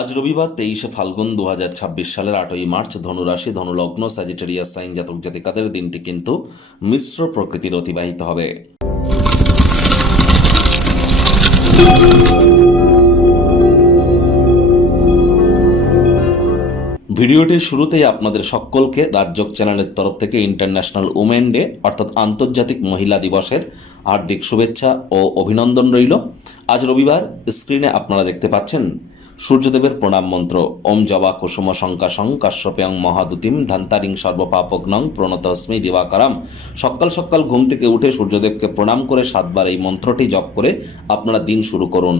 আজ রবিবার 23শে ফাল্গুন 2026 সালের 8ই মার্চ। ধনুরাশি, ধনুলগ্ন, স্যাজিটেরিয়াস সাইন জাতক জাতিকাদের দিনটি কিন্তু মিশ্র প্রকৃতির অতিবাহিত হবে। ভিডিওটির শুরুতেই আপনাদের সকলকে রাজযোগ চ্যানেলের তরফ থেকে ইন্টারন্যাশনাল উমেন ডে অর্থাৎ আন্তর্জাতিক মহিলা দিবসের হার্দিক শুভেচ্ছা ও অভিনন্দন রইল। আজ রবিবার স্ক্রিনে আপনারা দেখতে পাচ্ছেন সূর্যদেবের প্রণাম মন্ত্র ওম জবা কুসুম শঙ্কাশং কাশ্যপ্যাং মহাদুতিম ধান্তারিং সর্বপাপগ্নং প্রণতস্মি দিবাকরাম। সকাল সকাল ঘুম থেকে উঠে সূর্যদেবকে প্রণাম করে 7বার এই মন্ত্রটি জপ করে আপনারা দিন শুরু করুন।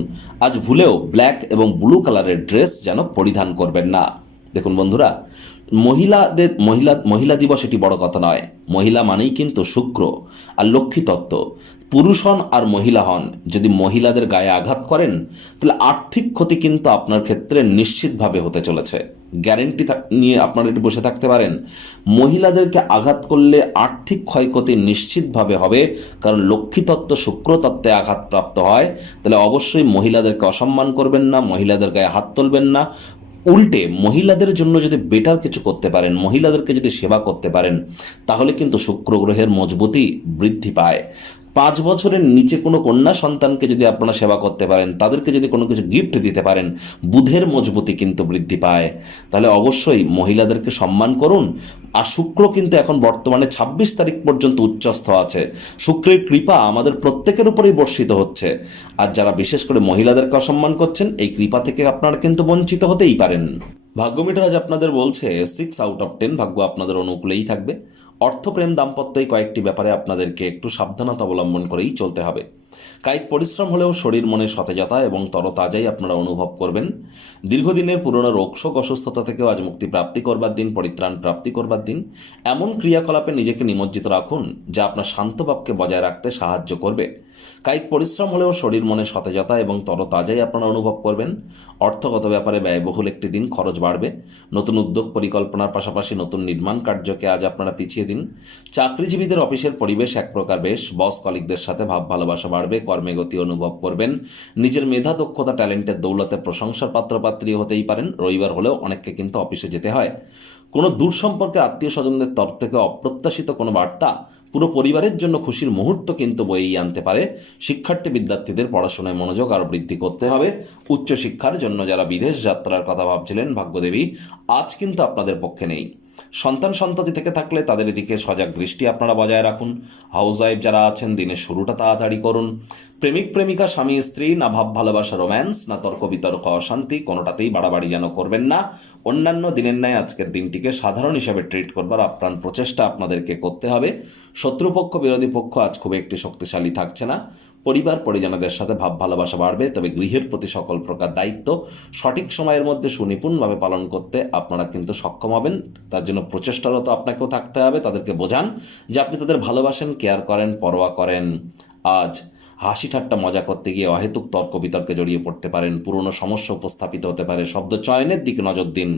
আজ ভুলেও ব্ল্যাক এবং ব্লু কালারের ড্রেস যেন পরিধান করবেন না। দেখুন বন্ধুরা, মহিলা দিবস এটি বড় কথা নয়। মহিলা মানেই কিন্তু শুক্র আর লক্ষ্মী তত্ত্ব। পুরুষ হন আর মহিলা হন, যদি মহিলাদের গায়ে আঘাত করেন তাহলে আর্থিক ক্ষতি কিন্তু আপনার ক্ষেত্রে নিশ্চিতভাবে হতে চলেছে। গ্যারেন্টি নিয়ে আপনারা একটু বসে থাকতে পারেন। মহিলাদেরকে আঘাত করলে আর্থিক ক্ষয়ক্ষতি নিশ্চিতভাবে হবে, কারণ লক্ষ্মী তত্ত্ব শুক্র তত্ত্বে আঘাতপ্রাপ্ত হয়। তাহলে অবশ্যই মহিলাদেরকে অসম্মান করবেন না, মহিলাদের গায়ে হাত তুলবেন না। উল্টে মহিলাদের জন্য যদি বেটার কিছু করতে পারেন, মহিলাদেরকে যদি সেবা করতে পারেন, তাহলে কিন্তু শুক্র গ্রহের মজবুতি বৃদ্ধি পায়। 5 বছরের নিচে কোনো কন্যা সন্তানকে যদি আপনারা সেবা করতে পারেন, তাদেরকে যদি কোনো কিছু গিফট দিতে পারেন, বুধের মজবুতি কিন্তু বৃদ্ধি পায়। তাহলে অবশ্যই মহিলাদেরকে সম্মান করুন। আর শুক্র কিন্তু এখন বর্তমানে 26 তারিখ পর্যন্ত উচ্চস্থ আছে। শুক্রের কৃপা আমাদের প্রত্যেকের উপরেই বর্ষিত হচ্ছে। আর যারা বিশেষ করে মহিলাদেরকে অসম্মান করছেন, এই কৃপা থেকে আপনারা কিন্তু বঞ্চিত হতেই পারেন। ভাগ্যমিটার আজ আপনাদের বলছে 6 আউট অফ 10 ভাগ্য আপনাদের অনুকূলেই থাকবে। অর্থপ্রেম দাম্পত্য এই কয়েকটি ব্যাপারে আপনাদেরকে একটু সাবধানতা অবলম্বন করেই চলতে হবে। কায়িক পরিশ্রম হলেও শরীর মনে সতেজতা এবং তরতাজাই আপনারা অনুভব করবেন। দীর্ঘদিনের পুরনো রোগশোক অসুস্থতা থেকেও আজ মুক্তি প্রাপ্তি করবার দিন, পরিত্রাণ প্রাপ্তি করবার দিন। এমন ক্রিয়াকলাপে নিজেকে নিমজ্জিত রাখুন যা আপনার শান্তভাবকে বজায় রাখতে সাহায্য করবে। কায়িক পরিশ্রম হলেও শরীর মনে সতেজতা এবং তরতাজাই আপনারা অনুভব করবেন। অর্থগত ব্যাপারে ব্যয়বহুল একটি দিন, খরচ বাড়বে। নতুন উদ্যোগ পরিকল্পনার পাশাপাশি নতুন নির্মাণ কার্যকে আজ আপনারা পিছিয়ে দিন। চাকরিজীবীদের অফিসের পরিবেশ এক প্রকার বেশ। বস কলিগদের সাথে ভাব ভালোবাসা বাড়বে, কর্মে গতি অনুভব করবেন। নিজের মেধা দক্ষতা ট্যালেন্টের দৌলতে প্রশংসার পাত্রপাত্রী হতেই পারেন। রবিবার হলেও অনেককে কিন্তু অফিসে যেতে হয়। কোনো দূর সম্পর্কে আত্মীয় স্বজনদের তরফ থেকে অপ্রত্যাশিত কোনো বার্তা পুরো পরিবারের জন্য খুশির মুহূর্ত কিন্তু বয়েই আনতে পারে। শিক্ষার্থী বিদ্যার্থীদের পড়াশোনায় মনোযোগ আরও বৃদ্ধি করতে হবে। উচ্চশিক্ষার জন্য যারা বিদেশ যাত্রার কথা ভাবছিলেন, ভাগ্যদেবী আজ কিন্তু আপনাদের পক্ষে নেই। সন্তান সন্ততি থেকে থাকলে তাদের দিকে সজাগ দৃষ্টি আপনারা বজায় রাখুন। হাউস ওয়াইফ যারা আছেন, দিনের শুরুটা তাড়াতাড়ি করুন। প্রেমিক প্রেমিকা স্বামী স্ত্রী, না ভাব ভালোবাসা রোম্যান্স, না তর্ক বিতর্ক অশান্তি, কোনোটাতেই বাড়াবাড়ি যেন করবেন না। অন্যান্য দিনের ন্যায় আজকের দিনটিকে সাধারণ হিসাবে ট্রিট করবার আপ্রাণ প্রচেষ্টা আপনাদেরকে করতে হবে। শত্রুপক্ষ বিরোধী পক্ষ আজ খুব একটি শক্তিশালী থাকছে না। পরিবার পরিজনদের সাথে ভাব ভালোবাসা বাড়বে, তবে গৃহের প্রতি সকল প্রকার দায়িত্ব সঠিক সময়ের মধ্যে সুনিপুণভাবে পালন করতে আপনারা কিন্তু সক্ষম হবেন। তার জন্য প্রচেষ্টারত আপনাকেও থাকতে হবে। তাদেরকে বোঝান যে আপনি তাদের ভালোবাসেন, কেয়ার করেন, পরোয়া করেন। আজ হাসি ঠাট্টা মজা করতে গিয়ে অহেতুক তর্ক বিতর্কে জড়িয়ে পড়তে পারেন। পুরনো সমস্যা উপস্থাপিত হতে পারে। শব্দ চয়নের দিকে নজর দিন।